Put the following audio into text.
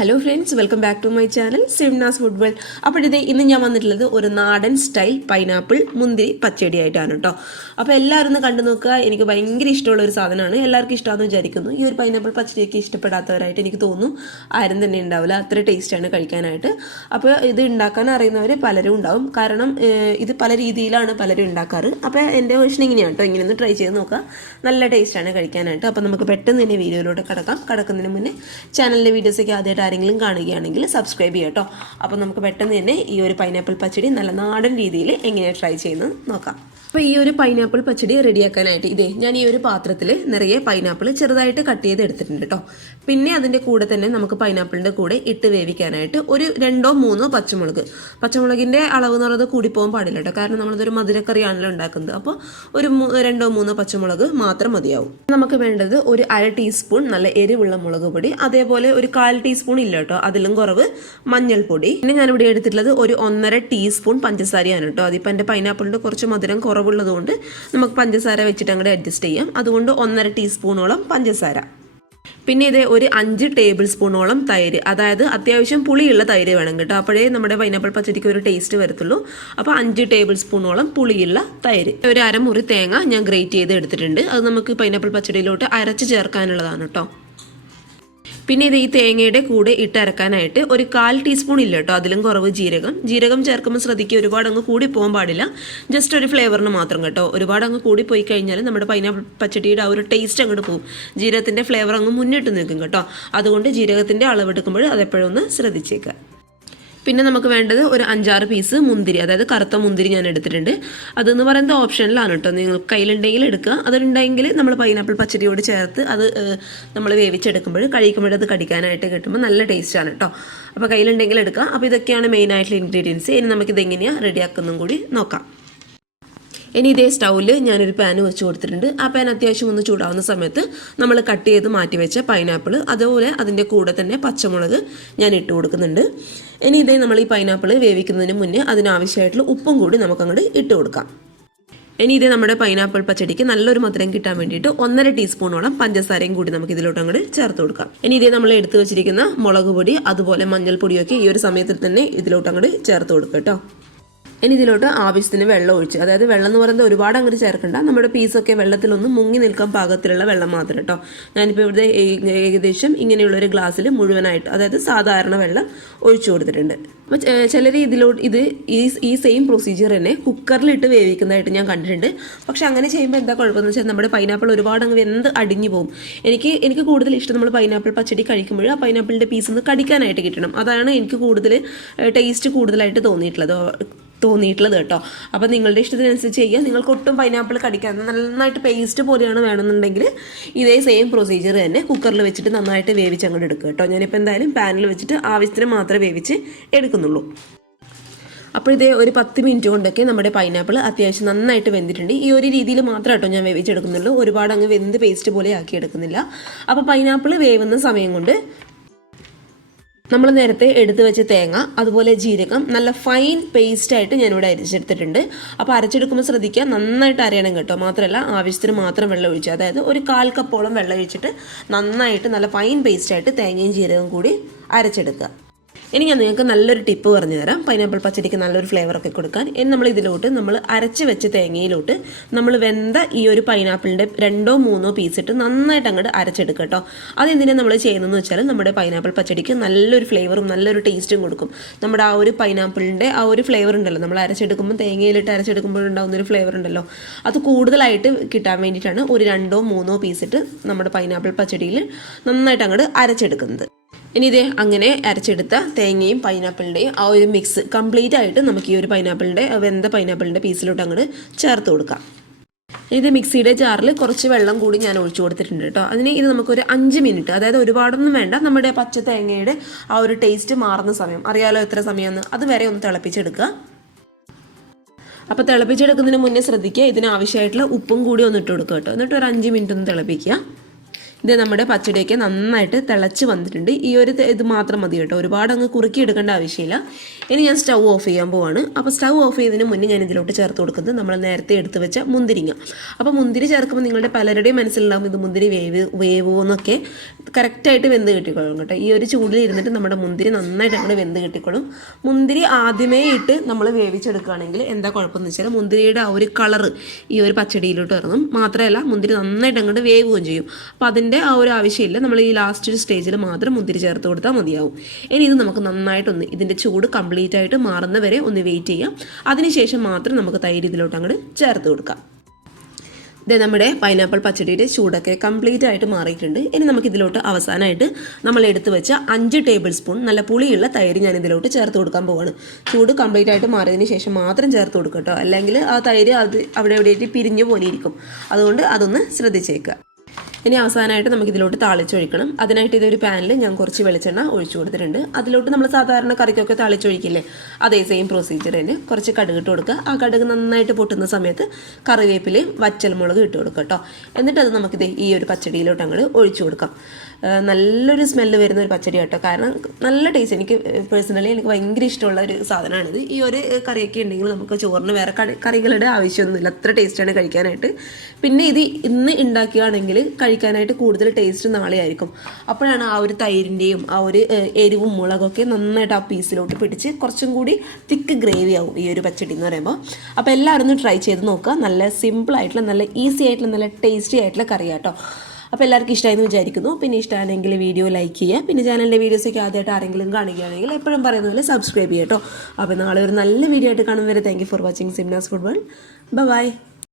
Hello friends, welcome back to my channel Simnas food world. അപ്പോൾ ഇന്ന് ഞാൻ വന്നിട്ടുള്ളത് ഒരു നാടൻ സ്റ്റൈൽ പൈനാപ്പിൾ മുന്തിരി പച്ചടി ആയിട്ടാണ് കേട്ടോ. അപ്പോൾ എല്ലാവരും ഒന്ന് കണ്ടു നോക്കുക. എനിക്ക് ഭയങ്കര ഇഷ്ടമുള്ള ഒരു സാധനമാണ്, എല്ലാവർക്കും ഇഷ്ടമാണെന്ന് വിചാരിക്കുന്നു. ഈ ഒരു പൈനാപ്പിൾ പച്ചടിയൊക്കെ ഇഷ്ടപ്പെടാത്തവരായിട്ട് എനിക്ക് തോന്നുന്നു ആരും തന്നെ ഉണ്ടാവില്ല, അത്ര ടേസ്റ്റാണ് കഴിക്കാനായിട്ട്. അപ്പോൾ ഇത് ഉണ്ടാക്കാൻ അറിയുന്നവർ പലരും ഉണ്ടാവും, കാരണം ഇത് പല രീതിയിലാണ് പലരും ഉണ്ടാക്കാറ്. അപ്പോൾ എൻ്റെ വേർഷൻ ഇങ്ങനെയാണ് കേട്ടോ, ഇങ്ങനെ ഒന്ന് ട്രൈ ചെയ്ത് നോക്കുക, നല്ല ടേസ്റ്റാണ് കഴിക്കാനായിട്ട്. അപ്പോൾ നമുക്ക് പെട്ടെന്ന് തന്നെ വീഡിയോയിലോട്ട് കടക്കുന്നതിന് മുന്നേ ചാനലിൻ്റെ വീഡിയോസൊക്കെ ആദ്യമായിട്ട് ആരെങ്കിലും കാണുകയാണെങ്കിൽ സബ്സ്ക്രൈബ് ചെയ്യാം കേട്ടോ. അപ്പോൾ നമുക്ക് പെട്ടെന്ന് തന്നെ ഈ ഒരു പൈനാപ്പിൾ പച്ചടി നല്ല നാടൻ രീതിയിൽ എങ്ങനെയാണ് ട്രൈ ചെയ്യുന്നത് നോക്കാം. അപ്പോൾ ഈ ഒരു പൈനാപ്പിൾ പച്ചടി റെഡിയാക്കാനായിട്ട് ഞാൻ ഈ ഒരു പാത്രത്തിൽ നിറയെ പൈനാപ്പിൾ ചെറുതായിട്ട് കട്ട് ചെയ്ത് എടുത്തിട്ടുണ്ട് കേട്ടോ. പിന്നെ അതിൻ്റെ കൂടെ തന്നെ നമുക്ക് പൈനാപ്പിളിൻ്റെ കൂടെ ഇട്ട് വേവിക്കാനായിട്ട് ഒരു 2-3 പച്ചമുളകിൻ്റെ അളവ് എന്ന് പറയുന്നത് കൂടിപ്പോകാൻ പാടില്ല കേട്ടോ, കാരണം നമ്മളിതൊരു മധുരക്കറിയാണല്ലോ ഉണ്ടാക്കുന്നത്. അപ്പോൾ ഒരു 2-3 പച്ചമുളക് മാത്രം മതിയാവും. നമുക്ക് വേണ്ടത് ഒരു 1/2 ടീസ്പൂൺ നല്ല എരിവുള്ള മുളക് പൊടി, അതേപോലെ ഒരു 1/4 ടീസ്പൂൺ ഇല്ല കേട്ടോ, അതിലും കുറവ് മഞ്ഞൾപ്പൊടി. പിന്നെ ഞാനിവിടെ എടുത്തിട്ടുള്ളത് ഒരു 1.5 ടീസ്പൂൺ പഞ്ചസാരയാണ് കേട്ടോ. അതിപ്പോൾ എൻ്റെ പൈനാപ്പിളിൻ്റെ കുറച്ച് മധുരം കുറവുള്ളതുകൊണ്ട് നമുക്ക് പഞ്ചസാര വെച്ചിട്ട് അങ്ങോട്ട് അഡ്ജസ്റ്റ് ചെയ്യാം. അതുകൊണ്ട് 1.5 ടീസ്പൂണോളം പഞ്ചസാര. പിന്നെ ഒരു 5 ടേബിൾ സ്പൂണോളം തൈര്, അതായത് അത്യാവശ്യം പുളിയുള്ള തൈര് വേണം കേട്ടോ, അപ്പോഴേ നമ്മുടെ പൈനാപ്പിൾ പച്ചടിക്ക് ഒരു ടേസ്റ്റ് വരത്തുള്ളൂ. അപ്പോൾ 5 ടേബിൾ സ്പൂണോളം പുളിയുള്ള തൈര്. ഒരു അരമുറി തേങ്ങ ഞാൻ ഗ്രേറ്റ് ചെയ്ത് എടുത്തിട്ടുണ്ട്, അത് നമുക്ക് പൈനാപ്പിൾ പച്ചടിയിലോട്ട് അരച്ച് ചേർക്കാനുള്ളതാണ് കേട്ടോ. പിന്നെ ഈ തേങ്ങയുടെ കൂടെ ഇട്ടരക്കാനായിട്ട് ഒരു 1/4 ടീസ്പൂൺ ഇല്ല കേട്ടോ, അതിലും കുറവ് ജീരകം ചേർക്കുമ്പോൾ ശ്രദ്ധിക്കുക, ഒരുപാട് അങ്ങ് കൂടി പോകാൻ പാടില്ല, ജസ്റ്റ് ഒരു ഫ്ലേവറിന് മാത്രം കേട്ടോ. ഒരുപാട് അങ്ങ് കൂടി പോയി കഴിഞ്ഞാൽ നമ്മുടെ പൈനാപ്പിൾ പച്ചടിയുടെ ആ ഒരു ടേസ്റ്റ് അങ്ങോട്ട് പോകും, ജീരകത്തിൻ്റെ ഫ്ലേവർ അങ്ങ് മുന്നിട്ട് നിൽക്കും കേട്ടോ. അതുകൊണ്ട് ജീരകത്തിൻ്റെ അളവെടുക്കുമ്പോൾ അതെപ്പോഴും ഒന്ന് ശ്രദ്ധിച്ചേക്കുക. പിന്നെ നമുക്ക് വേണ്ടത് ഒരു 5-6 പീസ് മുന്തിരി, അതായത് കറുത്ത മുന്തിരി ഞാൻ എടുത്തിട്ടുണ്ട്. അതെന്ന് പറയുന്നത് ഓപ്ഷനിലാണ് കേട്ടോ, നിങ്ങൾ കയ്യിലുണ്ടെങ്കിൽ എടുക്കുക, അതുണ്ടെങ്കിൽ നമ്മൾ പൈനാപ്പിൾ പച്ചടിയോട് ചേർത്ത് അത് നമ്മൾ വേവിച്ചെടുക്കുമ്പോൾ കഴിക്കുമ്പോൾ അത് കടിക്കാനായിട്ട് കിട്ടുമ്പോൾ നല്ല ടേസ്റ്റാണ് കേട്ടോ. അപ്പോൾ കയ്യിലുണ്ടെങ്കിൽ എടുക്കുക. അപ്പോൾ ഇതൊക്കെയാണ് മെയിനായിട്ടുള്ള ഇൻഗ്രീഡിയൻസ്. ഇനി നമുക്കിത് എങ്ങനെയാണ് റെഡിയാക്കുന്നതും കൂടി നോക്കാം. ഇനി സ്റ്റൗവിൽ ഞാനൊരു പാൻ വെച്ച് കൊടുത്തിട്ടുണ്ട്. ആ പാൻ അത്യാവശ്യം ഒന്ന് ചൂടാവുന്ന സമയത്ത് നമ്മൾ കട്ട് ചെയ്ത് മാറ്റി വെച്ച പൈനാപ്പിൾ, അതുപോലെ അതിൻ്റെ കൂടെ തന്നെ പച്ചമുളക് ഞാൻ ഇട്ട് കൊടുക്കുന്നുണ്ട്. ഇനി നമ്മൾ ഈ പൈനാപ്പിൾ വേവിക്കുന്നതിന് മുന്നേ അതിനാവശ്യമായിട്ടുള്ള ഉപ്പും കൂടി നമുക്കങ്ങോട്ട് ഇട്ട് കൊടുക്കാം. ഇനി നമ്മുടെ പൈനാപ്പിൾ പച്ചടിക്ക് നല്ലൊരു മധുരം കിട്ടാൻ വേണ്ടിയിട്ട് 1.5 ടീസ്പൂണോളം പഞ്ചസാരയും കൂടി നമുക്ക് ഇതിലോട്ട് അങ്ങോട്ട് ചേർത്ത് കൊടുക്കാം. ഇനി നമ്മൾ എടുത്തു വെച്ചിരിക്കുന്ന മുളക് പൊടി, അതുപോലെ മഞ്ഞൾപ്പൊടിയൊക്കെ ഈ ഒരു സമയത്തിൽ തന്നെ ഇതിലോട്ട് അങ്ങോട്ട് ചേർത്ത് കൊടുക്കുക കേട്ടോ. ഇനി ഇതിലോട്ട് ആവശ്യത്തിന് വെള്ളം ഒഴിച്ച്, അതായത് വെള്ളം എന്ന് പറയുന്നത് ഒരുപാട് അങ്ങോട്ട് ചേർക്കണ്ട, നമ്മുടെ പീസൊക്കെ വെള്ളത്തിലൊന്ന് മുങ്ങി നിൽക്കാൻ പാകത്തിലുള്ള വെള്ളം മാത്രം കേട്ടോ. ഞാനിപ്പോൾ ഇവിടെ ഏകദേശം ഇങ്ങനെയുള്ളൊരു ഗ്ലാസ്സിൽ മുഴുവനായിട്ട്, അതായത് സാധാരണ വെള്ളം ഒഴിച്ചു കൊടുത്തിട്ടുണ്ട്. അപ്പോൾ ചിലർ ഈ സെയിം പ്രൊസീജിയർ തന്നെ കുക്കറിലിട്ട് വേവിക്കുന്നതായിട്ട് ഞാൻ കണ്ടിട്ടുണ്ട്. പക്ഷെ അങ്ങനെ ചെയ്യുമ്പോൾ എന്താ കുഴപ്പമെന്ന് വെച്ചാൽ നമ്മുടെ പൈനാപ്പിൾ ഒരുപാട് അങ്ങ് വെന്ത് അടിഞ്ഞു പോകും. എനിക്ക് കൂടുതൽ ഇഷ്ടം നമ്മൾ പൈനാപ്പിൾ പച്ചടി കഴിക്കുമ്പോൾ ആ പൈനാപ്പിളിൻ്റെ പീസ് ഒന്ന് കടിക്കാനായിട്ട് കിട്ടണം. അതാണ് എനിക്ക് കൂടുതൽ ടേസ്റ്റ് കൂടുതലായിട്ട് തോന്നിയിട്ടുള്ളത് കേട്ടോ. അപ്പോൾ നിങ്ങളുടെ ഇഷ്ടത്തിനനുസരിച്ച് ചെയ്യുക. നിങ്ങൾക്ക് ഒട്ടും പൈനാപ്പിൾ കടിക്കാൻ നന്നായിട്ട് പേസ്റ്റ് പോലെയാണ് വേണമെന്നുണ്ടെങ്കിൽ ഇതേ സെയിം പ്രൊസീജിയർ തന്നെ കുക്കറിൽ വെച്ചിട്ട് നന്നായിട്ട് വേവിച്ച് അങ്ങോട്ട് എടുക്കുക കേട്ടോ. ഞാനിപ്പോൾ എന്തായാലും പാനിൽ വെച്ചിട്ട് ആവശ്യത്തിന് മാത്രമേ വേവിച്ച് എടുക്കുന്നുള്ളൂ. അപ്പോൾ ഒരു 10 മിനിറ്റ് കൊണ്ടൊക്കെ നമ്മുടെ പൈനാപ്പിൾ അത്യാവശ്യം നന്നായിട്ട് വെന്തിട്ടുണ്ട്. ഈ ഒരു രീതിയിൽ മാത്രമേ കേട്ടോ ഞാൻ വേവിച്ചെടുക്കുന്നുള്ളൂ, ഒരുപാട് അങ്ങ് വെന്ത് പേസ്റ്റ് പോലെ ആക്കി എടുക്കുന്നില്ല. അപ്പോൾ പൈനാപ്പിൾ വേവുന്ന സമയം കൊണ്ട് നമ്മൾ നേരത്തെ എടുത്തു വെച്ച തേങ്ങ, അതുപോലെ ജീരകം നല്ല ഫൈൻ പേസ്റ്റായിട്ട് ഞാനിവിടെ അരച്ചെടുത്തിട്ടുണ്ട്. അപ്പോൾ അരച്ചെടുക്കുമ്പോൾ ശ്രദ്ധിക്കുക, നന്നായിട്ട് അരയണം കേട്ടോ. മാത്രമല്ല ആവശ്യത്തിന് മാത്രം വെള്ളം ഒഴിച്ച്, അതായത് ഒരു 1/4 കപ്പോളം വെള്ളം ഒഴിച്ചിട്ട് നന്നായിട്ട് നല്ല ഫൈൻ പേസ്റ്റായിട്ട് തേങ്ങയും ജീരകവും കൂടി അരച്ചെടുക്കുക. ഇനി ഞാൻ നിങ്ങൾക്ക് നല്ലൊരു ടിപ്പ് പറഞ്ഞു തരാം, പൈനാപ്പിൾ പച്ചടിക്ക് നല്ലൊരു ഫ്ലേവറൊക്കെ കൊടുക്കാൻ. ഇനി നമ്മൾ അരച്ച് വെച്ച തേങ്ങയിലോട്ട് നമ്മൾ വെന്ത ഈ ഒരു പൈനാപ്പിളിൻ്റെ 2-3 പീസിട്ട് നന്നായിട്ട് അങ്ങോട്ട് അരച്ചെടുക്കുക കേട്ടോ. അതെന്തിനാണ് നമ്മൾ ചെയ്യുന്നതെന്ന് വെച്ചാൽ നമ്മുടെ പൈനാപ്പിൾ പച്ചടിക്ക് നല്ലൊരു ഫ്ലേവറും നല്ലൊരു ടേസ്റ്റും കൊടുക്കും. നമ്മുടെ ആ ഒരു പൈനാപ്പിളിൻ്റെ ആ ഒരു ഫ്ലേവർ ഉണ്ടല്ലോ, നമ്മൾ അരച്ചെടുക്കുമ്പോൾ തേങ്ങയിലിട്ട് അരച്ചെടുക്കുമ്പോൾ ഉണ്ടാകുന്നൊരു ഫ്ലേവർ ഉണ്ടല്ലോ, അത് കൂടുതലായിട്ട് കിട്ടാൻ വേണ്ടിയിട്ടാണ് ഒരു 2-3 പീസിട്ട് നമ്മുടെ പൈനാപ്പിൾ പച്ചടിയിൽ നന്നായിട്ട് അങ്ങോട്ട് അരച്ചെടുക്കുന്നത്. ഇനി അങ്ങനെ അരച്ചെടുത്ത തേങ്ങയും പൈനാപ്പിളിൻ്റെയും ആ ഒരു മിക്സ് കംപ്ലീറ്റ് ആയിട്ട് നമുക്ക് ഈ ഒരു വെന്ത പൈനാപ്പിളിൻ്റെ പീസിലോട്ട് അങ്ങോട്ട് ചേർത്ത് കൊടുക്കാം. മിക്സിയുടെ ജാറിൽ കുറച്ച് വെള്ളം കൂടി ഞാൻ ഒഴിച്ചു കൊടുത്തിട്ടുണ്ട് കേട്ടോ. ഇത് നമുക്കൊരു 5 മിനിറ്റ്, അതായത് ഒരുപാടൊന്നും വേണ്ട, നമ്മുടെ പച്ച തേങ്ങയുടെ ആ ഒരു ടേസ്റ്റ് മാറുന്ന സമയം, അറിയാലോ എത്ര സമയമെന്ന്, അതുവരെ ഒന്ന് തിളപ്പിച്ചെടുക്കുക. അപ്പോൾ തിളപ്പിച്ചെടുക്കുന്നതിന് മുന്നേ ശ്രദ്ധിക്കുക, ഇതിനാവശ്യമായിട്ടുള്ള ഉപ്പും കൂടി ഒന്ന് ഇട്ട് കൊടുക്കുക കേട്ടോ. എന്നിട്ട് ഒരു 5 മിനിറ്റ് ഒന്ന് തിളപ്പിക്കുക. ഇത് നമ്മുടെ പച്ചടിയൊക്കെ നന്നായിട്ട് തിളച്ച് വന്നിട്ടുണ്ട്. ഈ ഒരു ഇത് മാത്രം മതി കേട്ടോ, ഒരുപാട് അങ്ങ് കുറുക്കി എടുക്കേണ്ട ആവശ്യമില്ല. ഇനി ഞാൻ സ്റ്റൗ ഓഫ് ചെയ്യാൻ പോവാണ്. അപ്പോൾ സ്റ്റൗ ഓഫ് ചെയ്തതിന് മുന്നേ ഞാൻ ഇതിലോട്ട് ചേർത്ത് കൊടുക്കുന്നത് നമ്മൾ നേരത്തെ എടുത്ത് വെച്ച മുന്തിരിങ്ങ. അപ്പോൾ മുന്തിരി ചേർക്കുമ്പോൾ നിങ്ങളുടെ പലരുടെയും മനസ്സിലുണ്ടാകും ഇത് മുന്തിരി വേവോ എന്നൊക്കെ. കറക്റ്റായിട്ട് വെന്ത് കിട്ടിക്കോളും കേട്ടോ. ഈ ഒരു ചൂടിൽ ഇരുന്നിട്ട് നമ്മുടെ മുന്തിരി നന്നായിട്ട് അങ്ങോട്ട് വെന്ത് കിട്ടിക്കോളും. മുന്തിരി ആദ്യമേ ഇട്ട് നമ്മൾ വേവിച്ചെടുക്കുകയാണെങ്കിൽ എന്താ കുഴപ്പമെന്ന് വെച്ചാൽ മുന്തിരിയുടെ ആ ഒരു കളറ് ഈ ഒരു പച്ചടിയിലോട്ട് ഇറങ്ങും. മാത്രമല്ല മുന്തിരി നന്നായിട്ട് അങ്ങോട്ട് വേവുകയും ചെയ്യും. അപ്പോൾ അതിൻ്റെ ആ ഒരു ആവശ്യമില്ല. നമ്മൾ ഈ ലാസ്റ്റ് സ്റ്റേജിൽ മാത്രം മുന്തിരി ചേർത്ത് കൊടുത്താൽ മതിയാവും. ഇനി ഇത് നമുക്ക് നന്നായിട്ടൊന്ന് ഇതിൻ്റെ ചൂട് കംപ്ലീറ്റ് ആയിട്ട് മാറുന്നവരെ ഒന്ന് വെയിറ്റ് ചെയ്യാം. അതിനുശേഷം മാത്രം നമുക്ക് തൈര് ഇതിലോട്ട് അങ്ങോട്ട് ചേർത്ത് കൊടുക്കാം. ഇത് നമ്മുടെ പൈനാപ്പിൾ പച്ചടിയുടെ ചൂടൊക്കെ കംപ്ലീറ്റ് ആയിട്ട് മാറിയിട്ടുണ്ട്. ഇനി നമുക്ക് ഇതിലോട്ട് അവസാനമായിട്ട് നമ്മൾ എടുത്ത് വെച്ച 5 ടേബിൾ സ്പൂൺ നല്ല പുളിയുള്ള തൈര് ഞാൻ ഇതിലോട്ട് ചേർത്ത് കൊടുക്കാൻ പോവാണ്. ചൂട് കംപ്ലീറ്റ് ആയിട്ട് മാറിയതിന് ശേഷം മാത്രം ചേർത്ത് കൊടുക്കുക കേട്ടോ, അല്ലെങ്കിൽ ആ തൈര് അവിടെ എവിടെയായിട്ട് പിരിഞ്ഞു പോലെ ഇരിക്കും. അതുകൊണ്ട് അതൊന്ന് ശ്രദ്ധിച്ചേക്കുക. ഇനി അവസാനമായിട്ട് നമുക്ക് ഇതിലോട്ട് താളിച്ചൊഴിക്കണം. അതിനായിട്ട് ഇതൊരു പാനിൽ ഞാൻ കുറച്ച് വെളിച്ചെണ്ണ ഒഴിച്ചു കൊടുത്തിട്ടുണ്ട്. അതിലോട്ട് നമ്മൾ സാധാരണ കറിക്കൊക്കെ താളിച്ചൊഴിക്കില്ലേ, അതേ സെയിം പ്രൊസീജിയറിന് കുറച്ച് കടുക് ഇട്ട് കൊടുക്കുക. ആ കടുക് നന്നായിട്ട് പൊട്ടുന്ന സമയത്ത് കറിവേപ്പിലയും വറ്റൽമുളക് ഇട്ട് കൊടുക്കുക കേട്ടോ. എന്നിട്ട് അത് നമുക്കിത് ഈ ഒരു പച്ചടിയിലോട്ട് അങ്ങോട്ട് ഒഴിച്ചു കൊടുക്കാം. നല്ലൊരു സ്മെല്ല് വരുന്ന ഒരു പച്ചടി കേട്ടോ, കാരണം നല്ല ടേസ്റ്റ്. എനിക്ക് പേഴ്സണലി എനിക്ക് ഭയങ്കര ഇഷ്ടമുള്ള ഒരു സാധനമാണിത്. ഈ ഒരു കറിയൊക്കെ ഉണ്ടെങ്കിൽ നമുക്ക് ചോറിന് വേറെ കറികളുടെ ആവശ്യമൊന്നുമില്ല, അത്ര ടേസ്റ്റാണ് കഴിക്കാനായിട്ട്. പിന്നെ ഇത് ഇന്ന് ഉണ്ടാക്കുകയാണെങ്കിൽ കഴിക്കാനായിട്ട് കൂടുതൽ ടേസ്റ്റ് നാളെ ആയിരിക്കും. അപ്പോഴാണ് ആ ഒരു തൈരിൻ്റെയും ആ ഒരു എരിവും മുളകൊക്കെ നന്നായിട്ട് ആ പീസിലോട്ട് പിടിച്ച് കുറച്ചും കൂടി തിക്ക് ഗ്രേവി ആവും ഈ ഒരു പച്ചടി എന്ന് പറയുമ്പോൾ. അപ്പോൾ എല്ലാവരും ഒന്ന് ട്രൈ ചെയ്ത് നോക്കുക. നല്ല സിമ്പിളായിട്ടുള്ള നല്ല ഈസി ആയിട്ടുള്ള നല്ല ടേസ്റ്റി ആയിട്ടുള്ള കറി കേട്ടോ. അപ്പോൾ എല്ലാവർക്കും ഇഷ്ടമായെന്ന് വിചാരിക്കുന്നു. പിന്നെ ഇഷ്ടമാണെങ്കിൽ വീഡിയോ ലൈക്ക് ചെയ്യുക. പിന്നെ ചാനലിൻ്റെ വീഡിയോസൊക്കെ ആദ്യമായിട്ട് ആരെങ്കിലും കാണുകയാണെങ്കിൽ എപ്പോഴും പറയുന്ന പോലെ സബ്സ്ക്രൈബ് ചെയ്യുക കേട്ടോ. അപ്പോൾ നാളെ ഒരു നല്ല വീഡിയോ ആയിട്ട് കാണും വരെ thank you for watching Simnas food world. By.